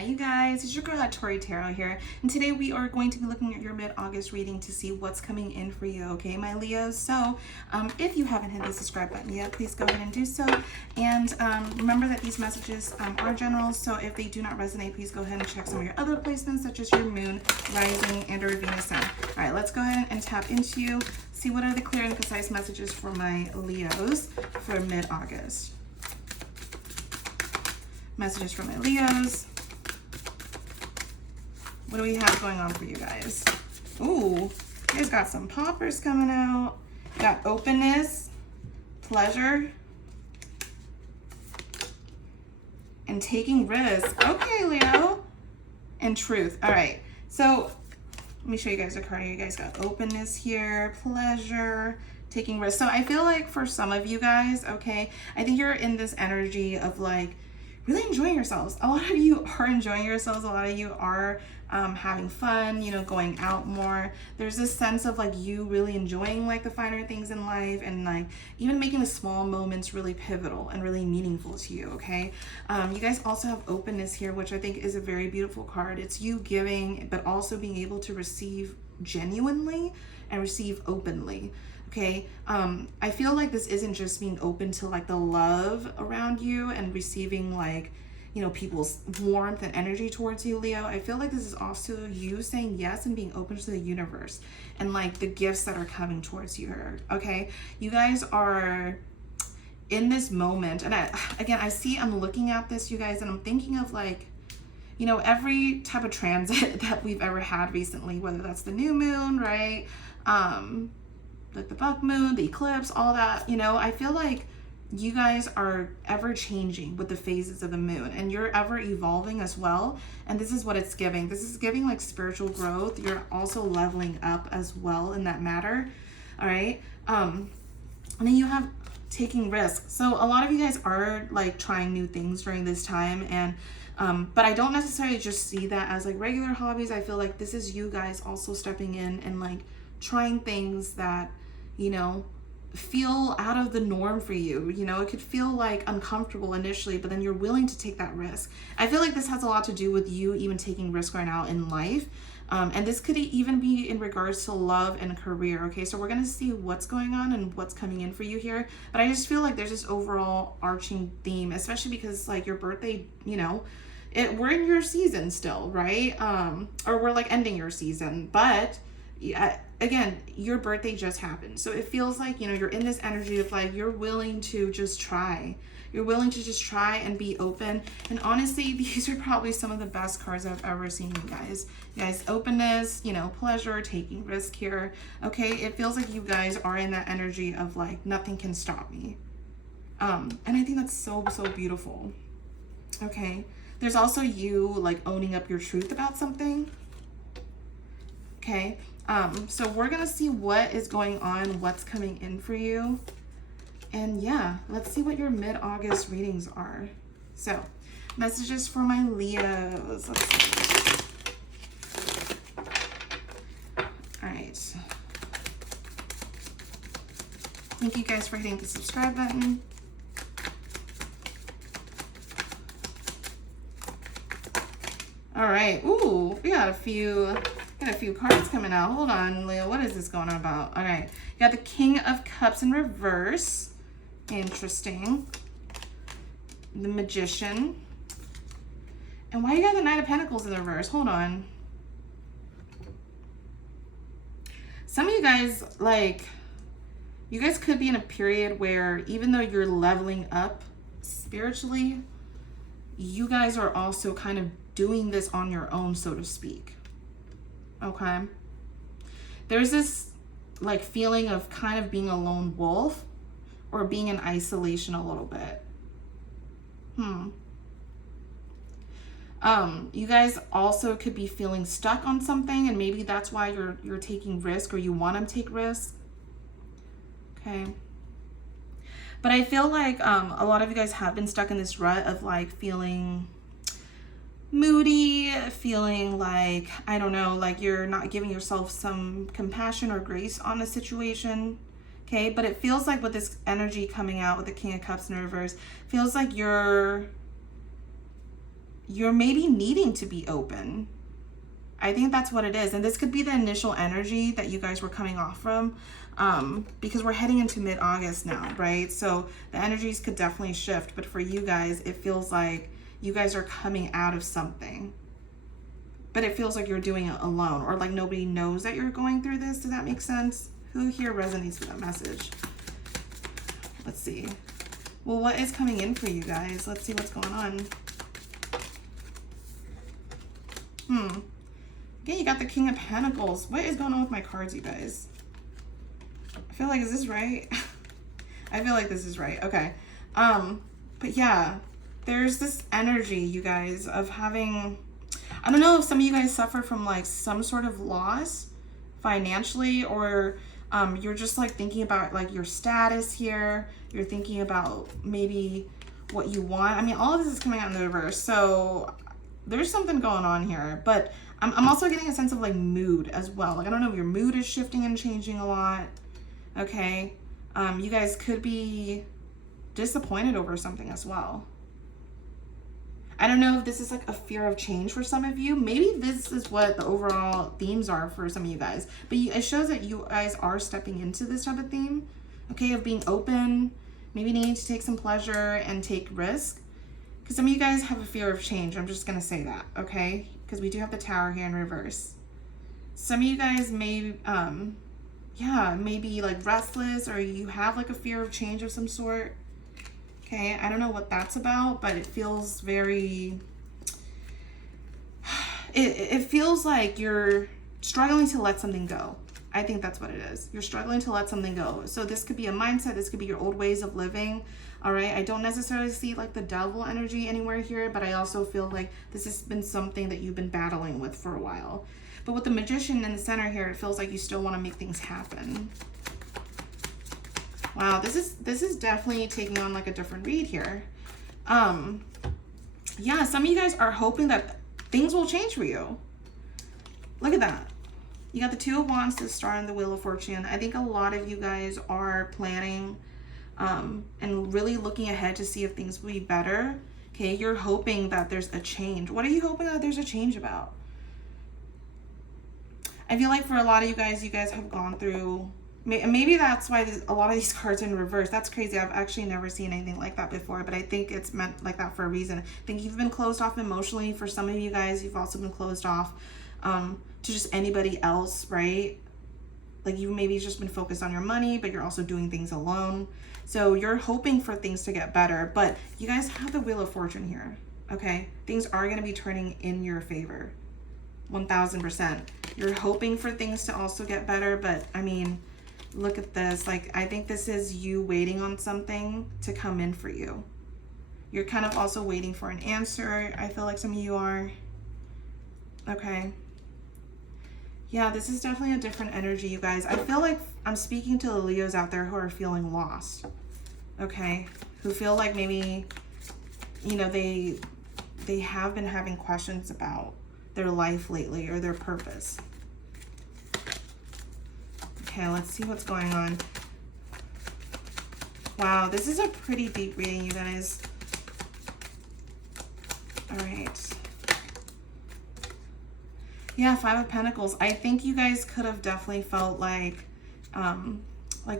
Hi you guys, it's your girl Tori Tarot here, and today we are going to be looking at your mid-August reading to see what's coming in for you, okay, my Leos? So, if you haven't hit the subscribe button yet, please go ahead and do so, and remember that these messages are general, so if they do not resonate, please go ahead and check some of your other placements, such as your moon, rising, and or Venus sun. All right, let's go ahead and tap into you, see what are the clear and concise messages for my Leos for mid-August. Messages for my Leos. What do we have going on for you guys? Ooh, you guys got some poppers coming out. You got openness, pleasure, and taking risks. Okay, Leo. And truth. All right. So let me show you guys a card here. You guys got openness here, pleasure, taking risks. So I feel like for some of you guys, okay, I think you're in this energy of like really enjoying yourselves. A lot of you are enjoying yourselves. A lot of you are having fun, you know, going out more. There's this sense of like you really enjoying like the finer things in life, and like even making the small moments really pivotal and really meaningful to you, okay? You guys also have openness here, which I think is a very beautiful card. It's you giving, but also being able to receive genuinely and receive openly. Okay, I feel like this isn't just being open to like the love around you and receiving like, you know, people's warmth and energy towards you, Leo. I feel like this is also you saying yes and being open to the universe and like the gifts that are coming towards you here, okay? You guys are in this moment, and I'm looking at this, you guys, and I'm thinking of like, you know, every type of transit that we've ever had recently, whether that's the new moon, right? Like the buck moon, the eclipse, all that, you know, I feel like you guys are ever changing with the phases of the moon, and you're ever evolving as well. And this is what it's giving. This is giving like spiritual growth. You're also leveling up as well in that matter. All right. And then you have taking risks. So a lot of you guys are like trying new things during this time, and but I don't necessarily just see that as like regular hobbies. I feel like this is you guys also stepping in and like trying things that, you know, feel out of the norm for you. You know, it could feel like uncomfortable initially, but then you're willing to take that risk. I feel like this has a lot to do with you even taking risk right now in life. And this could even be in regards to love and career. Okay, so we're going to see what's going on and what's coming in for you here. But I just feel like there's this overall arching theme, especially because like your birthday, you know, we're in your season still, right? Or we're like ending your season, but yeah, again, your birthday just happened. So it feels like, you know, you're in this energy of like, you're willing to just try. You're willing to just try and be open. And honestly, these are probably some of the best cards I've ever seen, you guys. You guys, openness, you know, pleasure, taking risk here. Okay, it feels like you guys are in that energy of like, nothing can stop me. And I think that's so, so beautiful. Okay, there's also you like owning up your truth about something. Okay. So we're gonna see what is going on, what's coming in for you, and yeah, let's see what your mid-August readings are. So, messages for my Leos. Let's see. All right. Thank you guys for hitting the subscribe button. All right. Ooh, we got a few cards coming out. Hold on, Leo. What is this going on about? All right. You got the King of Cups in reverse. Interesting. The Magician. And why you got the Knight of Pentacles in the reverse? Hold on. Some of you guys, like, you guys could be in a period where even though you're leveling up spiritually, you guys are also kind of doing this on your own, so to speak. Okay, there's this like feeling of kind of being a lone wolf or being in isolation a little bit. You guys also could be feeling stuck on something, and maybe that's why you're taking risk, or you want to take risks. Okay, but I feel like a lot of you guys have been stuck in this rut of like feeling moody, feeling like, I don't know, like you're not giving yourself some compassion or grace on a situation. Okay, but it feels like with this energy coming out with the King of Cups in reverse, feels like you're you're maybe needing to be open. I think that's what it is. And this could be the initial energy that you guys were coming off from, because we're heading into mid-August now, right? So the energies could definitely shift. But for you guys, it feels like you guys are coming out of something. But it feels like you're doing it alone, or like nobody knows that you're going through this. Does that make sense? Who here resonates with that message? Let's see. Well, what is coming in for you guys? Let's see what's going on. Okay, you got the King of Pentacles. What is going on with my cards, you guys? I feel like, is this right? I feel like this is right. Okay. But yeah, there's this energy, you guys, of having, I don't know if some of you guys suffer from like some sort of loss financially, or you're just like thinking about like your status here. You're thinking about maybe what you want. I mean, all of this is coming out in the reverse. So there's something going on here, but I'm also getting a sense of like mood as well. Like, I don't know if your mood is shifting and changing a lot. Okay. You guys could be disappointed over something as well. I don't know if this is like a fear of change for some of you. Maybe this is what the overall themes are for some of you guys. But it shows that you guys are stepping into this type of theme, okay, of being open, maybe needing to take some pleasure and take risk. Because some of you guys have a fear of change. I'm just going to say that, okay? Because we do have the Tower here in reverse. Some of you guys may, maybe like restless, or you have like a fear of change of some sort. Okay, I don't know what that's about, but it feels very, it feels like you're struggling to let something go. I think that's what it is. You're struggling to let something go. So this could be a mindset. This could be your old ways of living. All right. I don't necessarily see like the devil energy anywhere here, but I also feel like this has been something that you've been battling with for a while. But with the Magician in the center here, it feels like you still want to make things happen. Wow, this is definitely taking on like a different read here. Yeah, some of you guys are hoping that things will change for you. Look at that. You got the Two of Wands, the Star, and the Wheel of Fortune. I think a lot of you guys are planning and really looking ahead to see if things will be better. Okay, you're hoping that there's a change. What are you hoping that there's a change about? I feel like for a lot of you guys have gone through, maybe that's why a lot of these cards are in reverse. That's crazy. I've actually never seen anything like that before, but I think it's meant like that for a reason. I think you've been closed off emotionally. For some of you guys, you've also been closed off to just anybody else, right? Like you've maybe just been focused on your money, but you're also doing things alone. So you're hoping for things to get better, but you guys have the Wheel of Fortune here, okay? Things are going to be turning in your favor, 1000%. You're hoping for things to also get better, but I mean, look at this. Like, I think this is you waiting on something to come in for you. You're kind of also waiting for an answer. I feel like some of you are. Okay. Yeah, this is definitely a different energy, you guys. I feel like I'm speaking to the Leos out there who are feeling lost. Okay. Who feel like maybe, you know, they have been having questions about their life lately or their purpose. Okay, let's see what's going on. Wow, this is a pretty deep reading, you guys. All right. Yeah, Five of Pentacles. I think you guys could have definitely felt like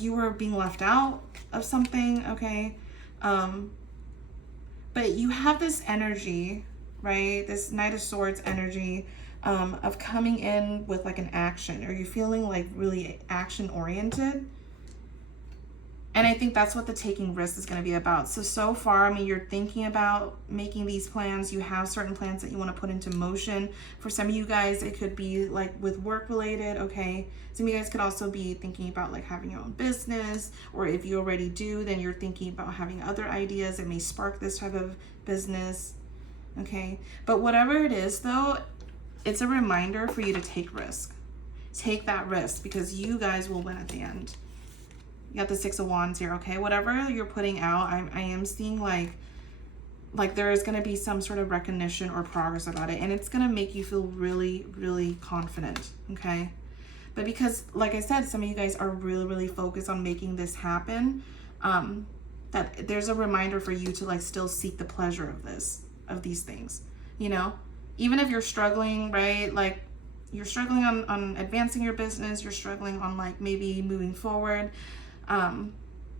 you were being left out of something, okay? But you have this energy, right? This Knight of Swords energy of coming in with like an action, or you're feeling like really action oriented. And I think that's what the taking risks is going to be about. So far, I mean, you're thinking about making these plans. You have certain plans that you want to put into motion. For some of you guys, it could be like with work related, okay? Some of you guys could also be thinking about like having your own business, or if you already do, then you're thinking about having other ideas that may spark this type of business, okay? But whatever it is though, it's a reminder for you to take risk. Take that risk, because you guys will win at the end. You got the Six of Wands here, okay? Whatever you're putting out, I am seeing like there is going to be some sort of recognition or progress about it, and it's going to make you feel really, really confident, okay? But because, like I said, some of you guys are really, really focused on making this happen, that there's a reminder for you to like still seek the pleasure of these things. you know, even if you're struggling, right? Like you're struggling on advancing your business, you're struggling on like maybe moving forward,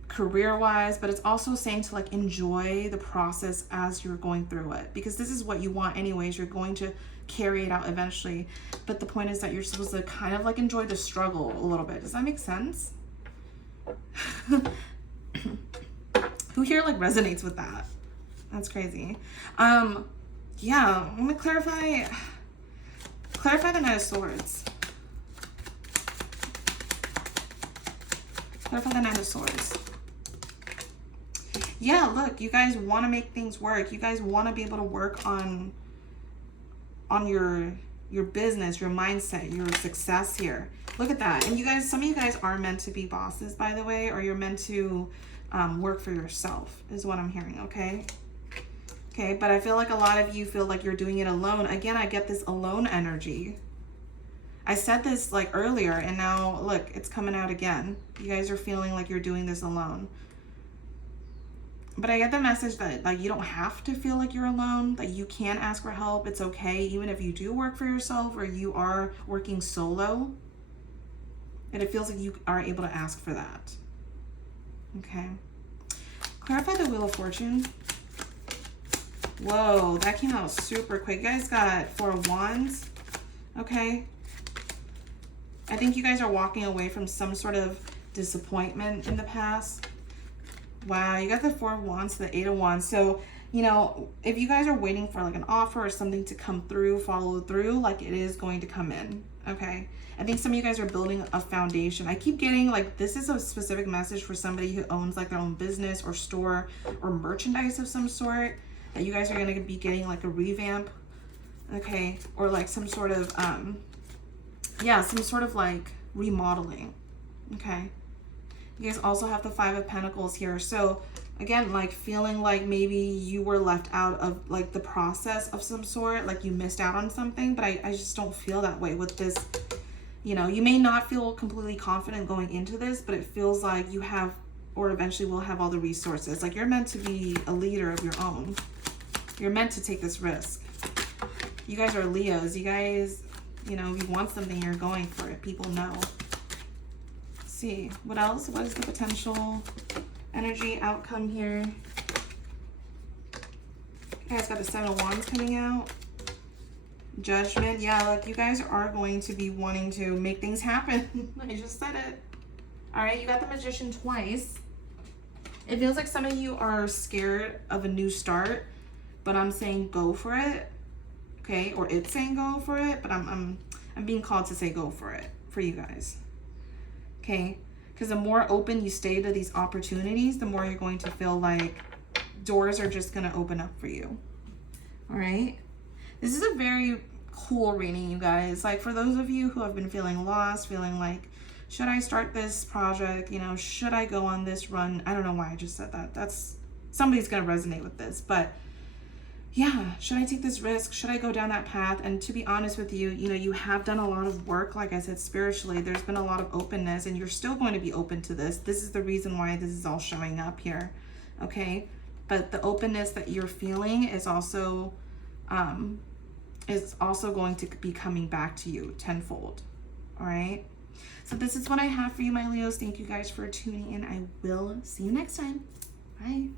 career-wise, but it's also saying to like enjoy the process as you're going through it, because this is what you want anyways. You're going to carry it out eventually, but the point is that you're supposed to kind of like enjoy the struggle a little bit. Does that make sense? Who here like resonates with that? That's crazy. Yeah, I'm gonna clarify the Knight of Swords. Clarify the Knight of Swords. Yeah, look, you guys want to make things work. You guys want to be able to work on your business, your mindset, your success here. Look at that. And you guys, some of you guys are meant to be bosses, by the way, or you're meant to work for yourself is what I'm hearing, okay? Okay, but I feel like a lot of you feel like you're doing it alone. Again, I get this alone energy. I said this like earlier, and now look, it's coming out again. You guys are feeling like you're doing this alone. But I get the message that like you don't have to feel like you're alone, that you can ask for help. It's okay, even if you do work for yourself or you are working solo. And it feels like you are able to ask for that. Okay. Clarify the Wheel of Fortune. Whoa, that came out super quick. You guys got 4 of Wands. Okay. I think you guys are walking away from some sort of disappointment in the past. Wow, you got the 4 of Wands to the 8 of Wands. So, you know, if you guys are waiting for like an offer or something to come through, follow through, like it is going to come in, okay? I think some of you guys are building a foundation. I keep getting like, this is a specific message for somebody who owns like their own business or store or merchandise of some sort, that you guys are going to be getting like a revamp, okay? Or like some sort of, yeah, some sort of like remodeling, okay? You guys also have the 5 of Pentacles here. So again, like feeling like maybe you were left out of like the process of some sort, like you missed out on something, but I just don't feel that way with this. You know, you may not feel completely confident going into this, but it feels like you have, or eventually will have all the resources. Like you're meant to be a leader of your own. You're meant to take this risk. You guys are Leos. You guys, you know, if you want something, you're going for it. People know. See what else? What is the potential energy outcome here? You guys got the 7 of Wands coming out. Judgment. Yeah, look, you guys are going to be wanting to make things happen. I just said it. All right, you got the Magician twice. It feels like some of you are scared of a new start, but I'm saying go for it. Okay, or it's saying go for it, but I'm being called to say go for it for you guys. Okay, because the more open you stay to these opportunities, the more you're going to feel like doors are just going to open up for you. All right, this is a very cool reading, you guys. Like for those of you who have been feeling lost, feeling like, should I start this project? You know, should I go on this run? I don't know why I just said that. That's, somebody's going to resonate with this, but yeah, should I take this risk? Should I go down that path? And to be honest with you, you know, you have done a lot of work. Like I said, spiritually, there's been a lot of openness, and you're still going to be open to this. This is the reason why this is all showing up here. Okay. But the openness that you're feeling is also going to be coming back to you tenfold. All right. So this is what I have for you, my Leos. Thank you guys for tuning in. I will see you next time. Bye.